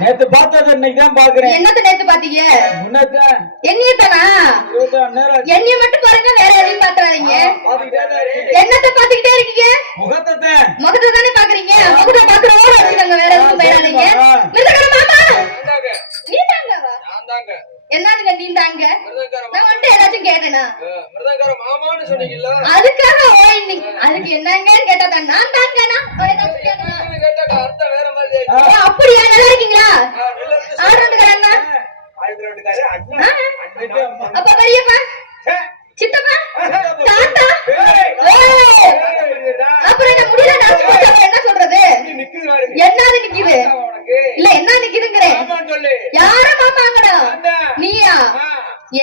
நேத்து பார்த்தது இன்னைக்குதான் பாக்குறேன். என்னத்த நேத்து பாத்தீங்க? என்னையத்தானா? என்னைய மட்டும் பாருங்க, வேற எதையும் பாத்துறாதீங்க. என்னத்த பாத்துக்கிட்டே இருக்கீங்க? முகத்தை தானே பாக்குறீங்க. முகத்தை பாக்குறோட வச்சுக்கோங்க, வேற எதுவும் போயிடாதீங்க. மிருதகர மாமா நீ தாங்கவா? என்னதுங்க நீ தாங்க? நான் மட்டும் ஏதாச்சும் கேட்டேனா? அதுக்காக அதுக்கு என்னங்கன்னு கேட்டா நான் தாங்கனா ஏதாச்சும் கேட்டா அப்படியா? நல்லா இருக்கீங்களா? ஆடுறதுக்காரண்ணா அப்ப பெரியப்பா சித்தப்பா தாத்தா அப்புறம் என்ன முடியல என்ன சொல்றது? என்னது நிக்குது? இல்ல என்ன நிக்குதுங்கிறேன். யார மாமாங்கடா? நீயா?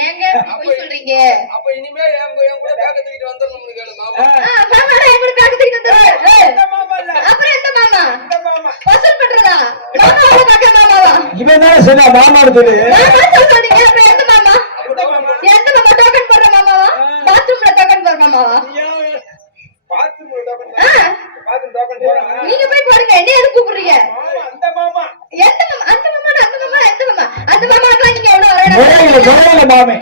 ஏங்க போய் சொல்றீங்க? அப்ப இனிமே என் கூட பேக்க தூக்கிட்டு வந்துறணும் கேளு மாமா. மாமா என் கூட பேக்க தூக்கிட்டு வந்துறாரு. அப்புறம் என்ன மாமா? வசூல் பண்றதா? மாமாவ பாக்க மாமாவா? இவன் தான் சொன்னா மாமான்னு சொல்லு. மாமா சொல்றீங்க. அப்புறம் என்ன மாமா? எந்த மாமா டோக்கன் போடுற மாமாவா? பாத்ரூம்ல டோக்கன் போடுற மாமாவா? பாத்ரூம்ல டோக்கன் நீங்க போய் பாருங்க. என்ன எதுக்கு கூப்பிடுறீங்க? அந்த மாமா எந்த மாமா? அந்த மாமா எந்த மாமா? அந்த மாமாக்கு நீங்க எவ்வளவு வரணும்? மாமே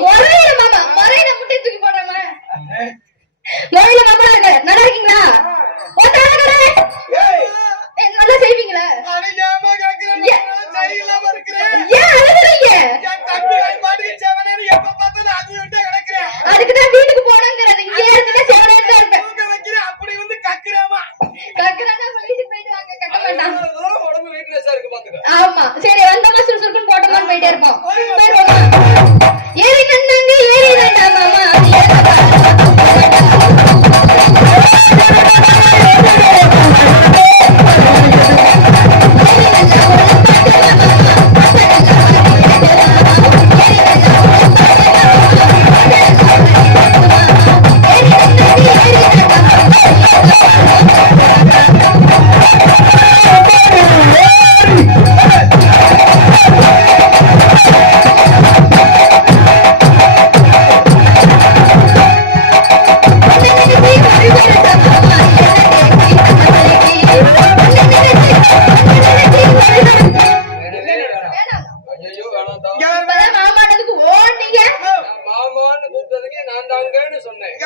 முறையில மாமா முறையில முட்டை தூக்கி போடாம முறையில மாமா நல்லா இருக்கீங்களா? நல்லா செய்வீங்களா? அதுக்குதான் வீட்டுக்கு போனோங்கிறது. இங்கே இருந்துட்டு செவனேன்னு இருப்பேன். அப்படி வந்து கக்குறாமா போயிட்டு வாங்க. கட்ட வேண்டாம். ஆமா சரி வந்தமா சுறுசுறுக்குன்னு போட்டோமான்னு போயிட்டே இருப்போம். ஏறி நன்னாங்க ஏறி வேண்டாம் மாமா.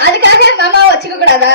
அதுக்காக மாமாவை வச்சுக்க கூடாதா?